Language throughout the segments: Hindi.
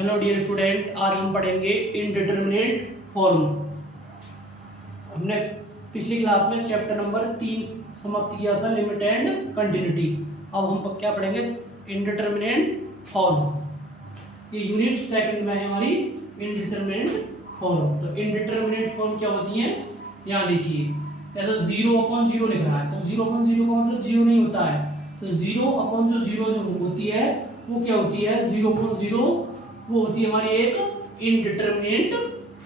हेलो डियर स्टूडेंट, आज हम पढ़ेंगे इनडिटरमिनेट फॉर्म। हमने पिछली क्लास में चैप्टर नंबर 3 समाप्त किया था, लिमिट एंड कंटिन्यूटी। अब हम क्या पढ़ेंगे? Indeterminate form. ये यूनिट सेकंड में है हमारी इनडिटरमिनेट फॉर्म। तो इनडिटरमिनेट फॉर्म क्या होती है, यहाँ लिखिए। जैसे 0/0 लिख रहा है तो 0/0 का मतलब 0 नहीं होता है। तो 0/0 जो होती है वो क्या होती है? 0/0 वो होती है हमारी एक इनडिटरमिनेट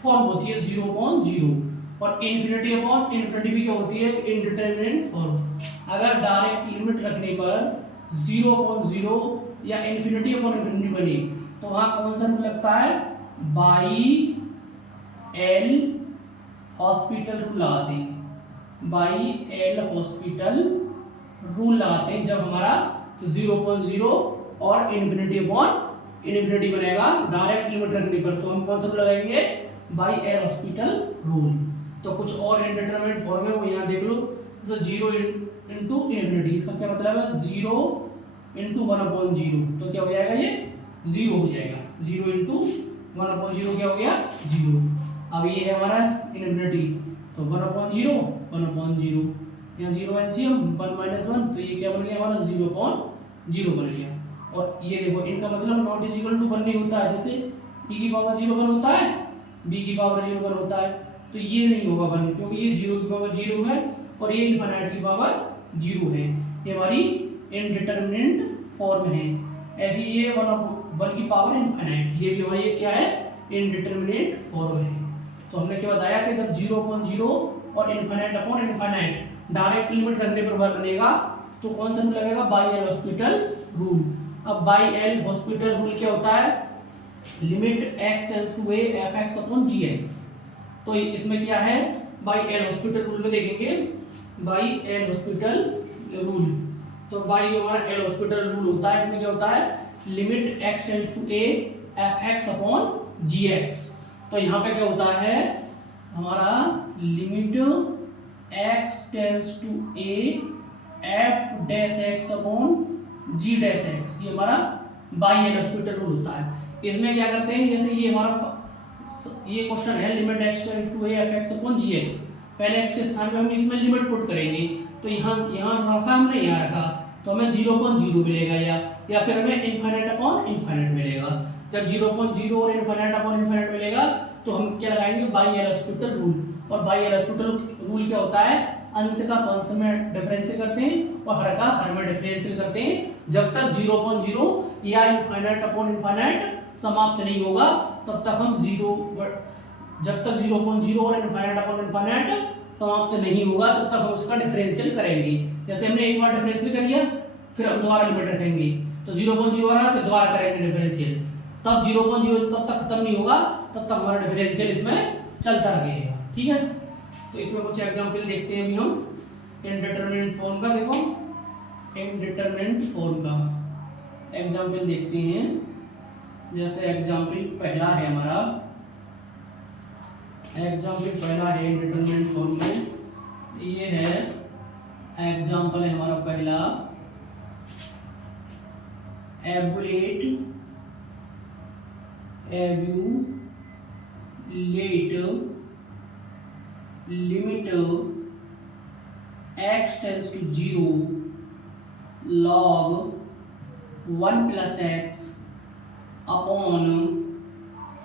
फॉर्म होती है 0/0। और इन्फिनिटी अपॉन इन्फिनिटी भी क्या होती है? Indeterminate form. अगर डायरेक्ट लिमिट रखने पर 0/0 या इन्फिनिटी अपॉन इन्फिनिटी बनी तो वहां कौन सा रूल लगता है? बाई एल हॉस्पिटल रूल लगाते हैं। बाई एल हॉस्पिटल रूल लगाते हैं जब हमारा 0/0 और इन्फिनिटी अपॉन इनफिनिटी बनेगा डायरेक्ट लिमिट रखने पर। तो हम कौन सा रूल लगाएंगे? By L hospital rule. तो कुछ और इनडिटरमिनेट फॉर्म है वो यहाँ देख लो। जैसे 0 इंटू इन्फिनिटी, इसका क्या मतलब है? 0 इंटू 1/0। तो क्या हो जाएगा? ये 0 हो जाएगा। 0 इंटू 1/0 क्या हो गया? 0। अब ये है हमारा इन्फिनिटी, तो 1/0 1/0। यहाँ 0 एलसीएम 1 - 1, तो ये क्या बन गया हमारा? 0/0 बन गया। और ये देखो, इनका मतलब नॉट इज इक्वल टू 1 नहीं होता है। जैसे e की पावर 0 1 होता है, b की पावर 0 1 होता है, तो ये नहीं होगा 1, क्योंकि ये 0 की पावर 0 है और ये इनफिनिट की पावर 0 है। ये हमारी इनडिटरमिनेट फॉर्म है। ऐसी ये 1 की पावर इनफिनिट, ये भी हमारी क्या है? इनडिटरमिनेट फॉर्म है। तो हमने क्या बताया कि जब 0/0 और infinite upon infinite direct limit रखने पर बनेगा तो कौन सा रूल लगेगा? By L hospital rule. अब बाई एल हॉस्पिटल रूल क्या होता है? Limit x tends to a f(x) upon gx। तो इसमें क्या है? बाई एल हॉस्पिटल रूल में देखेंगे, बाई एल हॉस्पिटल रूल। तो बाई हमारा एल हॉस्पिटल रूल होता है, इसमें क्या होता है? Limit x tends to a f(x) upon gx। तो यहाँ पे क्या होता है हमारा? Limit x tends to a f(x) upon g'(x), ये हमारा बाई एल हॉस्पिटल रूल होता है। इसमें क्या करते हैं? जैसे ये हमारा ये क्वेश्चन है, limit x tends to a f(x) upon gx। पहले x के स्थान पे हम इसमें लिमिट पुट करेंगे, तो यहाँ रखा हमने, यहाँ रखा, तो हमें 0/0 मिलेगा या फिर हमें इनफिनिट अपॉन इनफिनिट मिलेगा। जब 0/0 और इनफिनिट अपॉन इनफिनिट मिलेगा तो हम क्या लगाएंगे? By L hospital rule. और बाई एल हॉस्पिटल रूल क्या होता है? अंश का तो अंश में डिफरेंशियल करते हैं और हर का हर में डिफरेंशियल करते हैं। जब तक 0/0 या इनफिनिट अपॉन इनफिनिट समाप्त नहीं होगा तब तक हम जब तक 0/0 और इनफिनिट अपॉन इनफिनिट समाप्त नहीं होगा तब तक हम उसका डिफरेंशियल करेंगे। जैसे हमने एक बार डिफरेंशियल कर लिया, फिर हम दोबारा लिमिट रखेंगे, तो 0/0 आ रहा, फिर दोबारा करेंगे डिफरेंशियल। तब 0/0 तब तक खत्म नहीं होगा, तब तक हमारा डिफरेंशियल इसमें चलता रहेगा। ठीक है, तो इसमें कुछ एग्जांपल देखते हैं अभी हम इनडिटरमिनेट फॉर्म का। देखो, इनडिटरमिनेट फॉर्म का एग्जांपल देखते हैं। जैसे एग्जांपल पहला है हमारा, एग्जांपल पहला है इनडिटरमिनेट फॉर्म में, ये है एग्जांपल है हमारा पहला। Evaluate limit x tends to 0 log 1 + x upon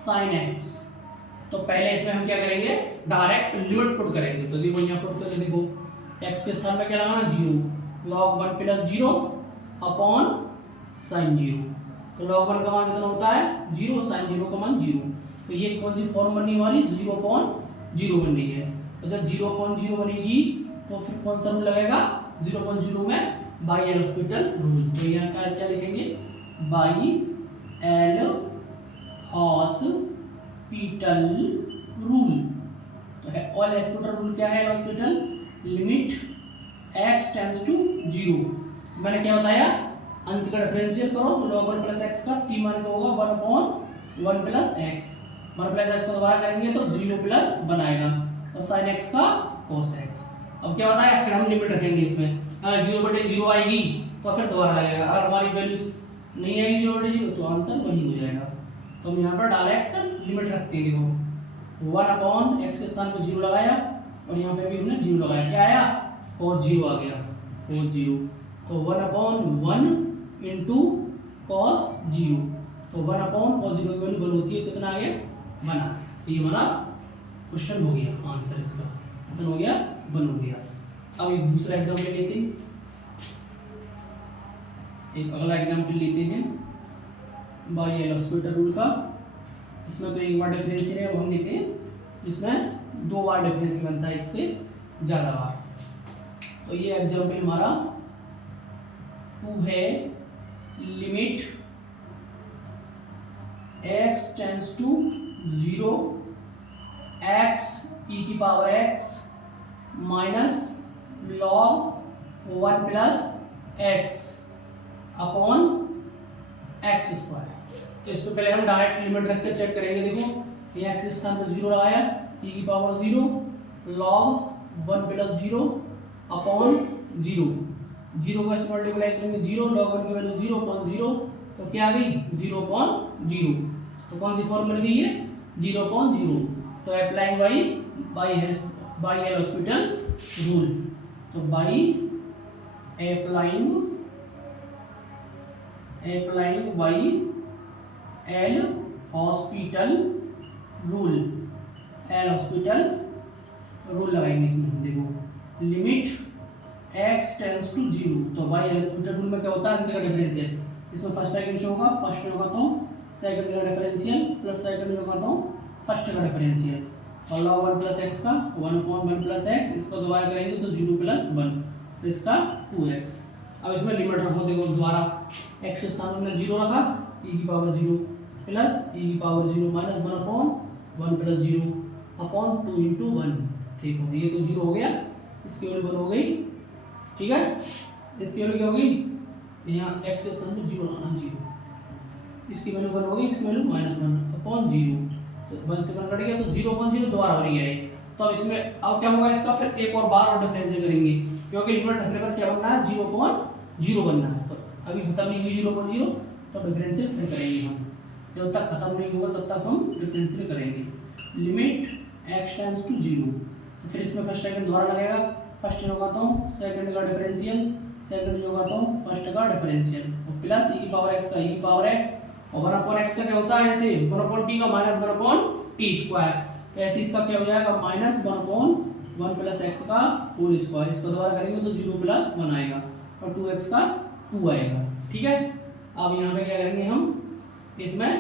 sin x। तो पहले इसमें हम क्या करेंगे? डायरेक्ट लिमिट पुट करेंगे। तो देखो यहाँ पुट करके देखो, x के स्थान पे क्या लगाना? 0 log 1 + 0 अपॉन sin 0। तो log 1 का मान कितना होता है? 0, sin 0 का मान 0। तो ये कौन सी फॉर्म बननी हमारी? 0/0 बन रही है। तो जब 0/0 बनेगी तो फिर कौन सा रूल लगेगा? 0/0 में बाई एल हॉस्पिटल रूल। तो यहाँ का क्या लिखेंगे? By L hospital rule. तो है एल हॉस्पिटल रूल क्या है? L'Hospital limit x tends to 0। मैंने क्या बताया? अंश का डिफरेंशियल करो, log 1 + x का t मान क्या होगा? 1/1 + x। 1 + x को दोबारा करेंगे तो 0+ बनाएगा और sin x का cos x। अब क्या बताया? फिर हम लिमिट रखेंगे इसमें, अगर 0/0 आएगी तो फिर दोबारा लगेगा, और हमारी वैल्यू नहीं आएगी 0/0 तो आंसर वही हो जाएगा। तो हम यहाँ पर डायरेक्ट लिमिट रखते हैं। देखो 1/x के स्थान पर 0 लगाया और यहाँ पे भी हमने 0 लगाया, क्या आया cos 0 आ गया, cos 0। तो 1/1 इंटू cos 0, तो 1/cos 0 की वैल्यू 1 होती है, कितना आ गया 1 आ गया। तो ये हमारा क्वेश्चन हो गया, आंसर इसका कितना हो गया 1 हो गया। अब एक दूसरा एग्जाम्पल लेते हैं, एक अगला एग्जाम्पल लेते हैं बाई एल हॉस्पिटल रूल का। इसमें तो एक बार डिफरेंस है, अब हम लेते हैं जिसमें 2 बार डिफरेंस बनता है, एक से ज़्यादा बार। तो ये एग्जाम्पल हमारा 2 है, limit x tends to 0 x e की power x minus log 1 plus x upon x square. तो इस पे पहले हम डायरेक्ट लिमिट रख के चेक करेंगे। देखो ये x स्थान पर 0 लगाया, e की पावर 0 log 1 प्लस 0 अपॉन 0, 0 को ऐसे मल्टीप्लाई करेंगे 0, log 1 की वैल्यू 0 अपॉन 0, तो क्या आ गई 0 अपॉन 0। तो कौन सी फॉर्म बन गई है 0 अपॉन 0। तो applying by L hospital rule, तो by applying by L hospital rule, L hospital rule लगाएंगे इसमें। देखो लिमिट x टेंस टू 0, तो बाई एल हॉस्पिटल रूल में क्या होता है आंसर का डिफरेंशियल, इसमें फर्स्ट सेकंड शो होगा, फर्स्ट में होगा तो सेकंड का डिफरेंशियल प्लस सेकंड में होगा तो फर्स्ट का डिफरेंशियल, और log 1 प्लस x का 1/1 प्लस x, इसको दोबारा करेंगे तो 0 प्लस 1, तो इसका 2x। अब इसमें लिमिट रखो, देखो दोबारा x के स्थान में 0 रखा, e की पावर 0 प्लस e की power 0 minus 1/1 plus 0 upon 2 into 1। ठीक हो, ये तो 0 हो गया, इसकी वैल्यू 1 हो गई, ठीक है। इसकी वैल्यू क्या होगी, यहाँ x के स्थान पर 0 लाना 0, इसकी वैल्यू 1 हो गई, इसकी वैल्यू -1 अपॉन 0, तो 1 से 1 कट गया तो 0/0 दोबारा बन गया है। तो अब इसमें अब क्या होगा, इसका फिर एक और बार और डिफरेंशियल करेंगे, क्योंकि लिमिट रखने पर क्या बनना है 0/0 बनना है। तो अभी खत्म नहीं हुई 0/0, तो डिफरेंशियल फिर करेंगे हम, जब तक खत्म नहीं होगा तब तक हम डिफरेंशियल करेंगे। लिमिट x टेंस टू 0, तो फिर इसमें फर्स्ट सेकंड दोबारा लगेगा, फर्स्ट में होगा तो सेकंड का डिफरेंशियल, सेकंड में होगा तो फर्स्ट का डिफरेंशियल, और प्लस e की पावर x का e की पावर x, और 1/x का क्या होता है ऐसे 1/t का माइनस 1/t स्क्वायर, तो ऐसे इसका क्या हो जाएगा -1/1 प्लस x का होल स्क्वायर, इसको दोबारा करेंगे तो 0 प्लस 1 आएगा और 2x का 2 आएगा, ठीक है। अब यहाँ पे क्या करेंगे हम, इसमें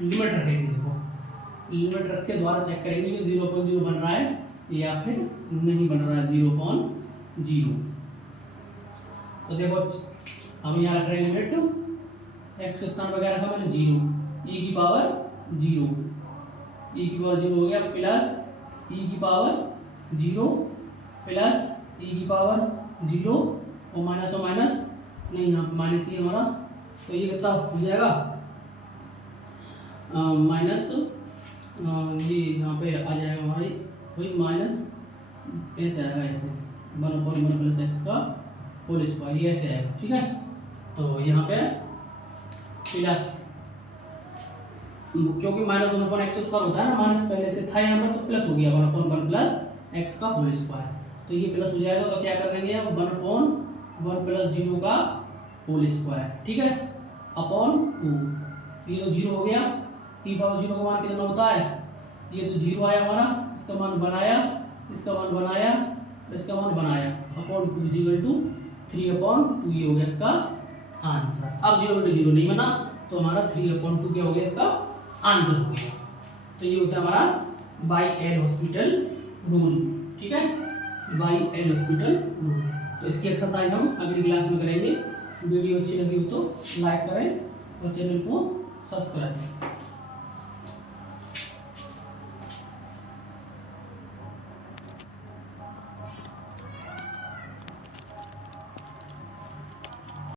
लिमिट रखेंगे। देखो लिमिट रख के दोबारा चेक करेंगे कि 0/0 बन रहा है या फिर नहीं बन रहा है 0/0। तो देखो हम यहाँ रख रहे हैं लिमिट x के स्थान पर क्या रखा मैंने 0, e की पावर 0, e की पावर 0 हो गया, प्लस e की पावर 0 प्लस e की पावर 0 और माइनस नहीं, यहाँ माइनस ही हमारा, तो ये कितना हो जाएगा माइनस, ये यहाँ पे आ जाएगा हमारी वही माइनस ऐसे आएगा, ऐसे 1/1 प्लस एक्स का होल स्क्वायर, ये ऐसे आएगा, ठीक है। तो यहाँ पे प्लस, क्योंकि -1/x स्क्वायर होता है ना, माइनस पहले से था यहाँ पर, तो प्लस हो गया 1/1 प्लस एक्स का होल स्क्वायर, तो ये प्लस हो जाएगा, तो क्या कर देंगे 1/1 प्लस 0 का होल स्क्वायर, ठीक है, अपॉन 2, ये तो 0 हो गया, e पावर 0 का मान कितना होता है, ये तो 0 आया हमारा, इसका मान बनाया, इसका मान बनाया, इसका मान बनाया, अपॉन 2 = 3/2, ये हो गया इसका आंसर। अब 0/0 नहीं बना, तो हमारा 3/2 क्या हो गया इसका आंसर हो गया। तो ये होता है हमारा बाई एल हॉस्पिटल रूल, ठीक है, बाई एल हॉस्पिटल रूल। तो इसकी एक्सरसाइज हम अगली क्लास में करेंगे। वीडियो अच्छी लगी हो तो लाइक करें और चैनल को सब्सक्राइब करें।